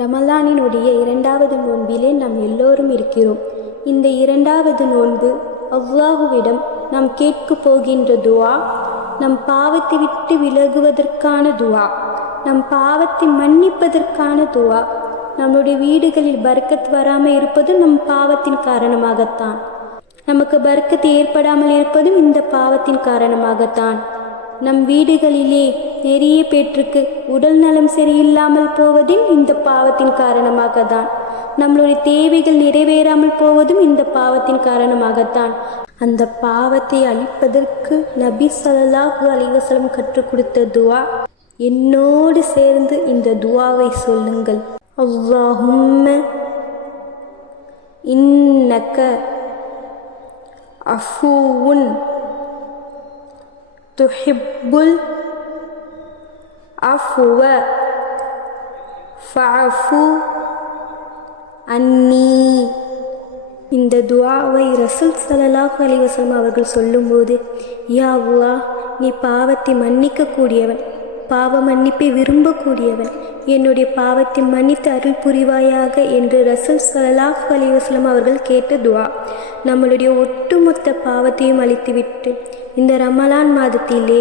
ரமலானினுடைய 2வது நோன்பிலே நாம் எல்லோரும் இருக்கிறோம். இந்த 2வது நோன்பு அல்லாஹுவிடம் நாம் கேட்கப் போகின்ற துவா, நம் பாவத்தை விட்டு விலகுவதற்கான துவா, நம் பாவத்தை மன்னிப்பதற்கான துவா. நம்முடைய வீடுகளில் பர்க்கத் வராமல் இருப்பதும் நம் பாவத்தின் காரணமாகத்தான். நமக்கு பர்க்கத்து ஏற்படாமல் இருப்பதும் இந்த பாவத்தின் காரணமாகத்தான். நம் வீடுகளிலே நிறைய பேற்றுக்கு உடல் நலம் சரியில்லாமல் போவதும் இந்த பாவத்தின் காரணமாக தான். நம்மளுடைய தேவைகள் நிறைவேறாமல் போவதும் இந்த பாவத்தின் காரணமாகத்தான். அந்த பாவத்தை அழிப்பதற்கு நபி ஸல்லல்லாஹு அலைஹி வஸல்லம் கற்றுக் கொடுத்த துவா. என்னோடு சேர்ந்து இந்த துவாவை சொல்லுங்கள். அல்லாஹும்ம இன்னக அஃபூவுன் துஹிப்புல் அஃப்வ ஃபஅஃபு அன்னி. இந்த துஆவை ரசூல் ஸல்லல்லாஹு அலைஹி வஸல்லம் அவர்கள் சொல்லும்போது, யா அல்லாஹ், நீ பாவத்தை மன்னிக்கக்கூடியவன், பாவ மன்னிப்பை விரும்பக்கூடியவன், என்னுடைய பாவத்தை மன்னித்து அருள் புரிவாயாக என்று ரசூல் ஸல்லல்லாஹு அலைஹி வஸல்லம் அவர்கள் கேட்ட துஆ. நம்மளுடைய ஒட்டுமொத்த பாவத்தையும் அழித்துவிட்டு இந்த ரமலான் மாதத்திலே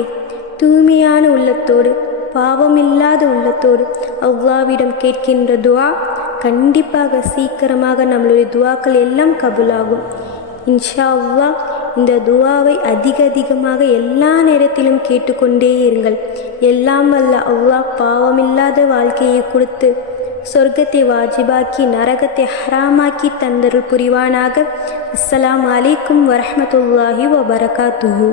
தூய்மையான உள்ளத்தோடு, பாவமில்லாத உள்ளத்தோடு அல்லாஹ்விடம் கேட்கின்ற துஆ கண்டிப்பாக சீக்கிரமாக நம்மளுடைய துஆக்கள் எல்லாம் கபூலாகும். இன்ஷா அல்லாஹ். இந்த துஆவை அதிகமாக எல்லா நேரத்திலும் கேட்டுக்கொண்டே இருங்கள். எல்லாம் வல்ல அல்லாஹ் பாவமில்லாத வாழ்க்கையை கொடுத்து சொர்க்கத்தை வாஜிபாக்கி நரகத்தை ஹராமாக்கி தந்தருள் புரிவானாக. அஸ்ஸலாமு அலைக்கும் வரஹ்மத்துல்லாஹி வபரகாத்துஹு.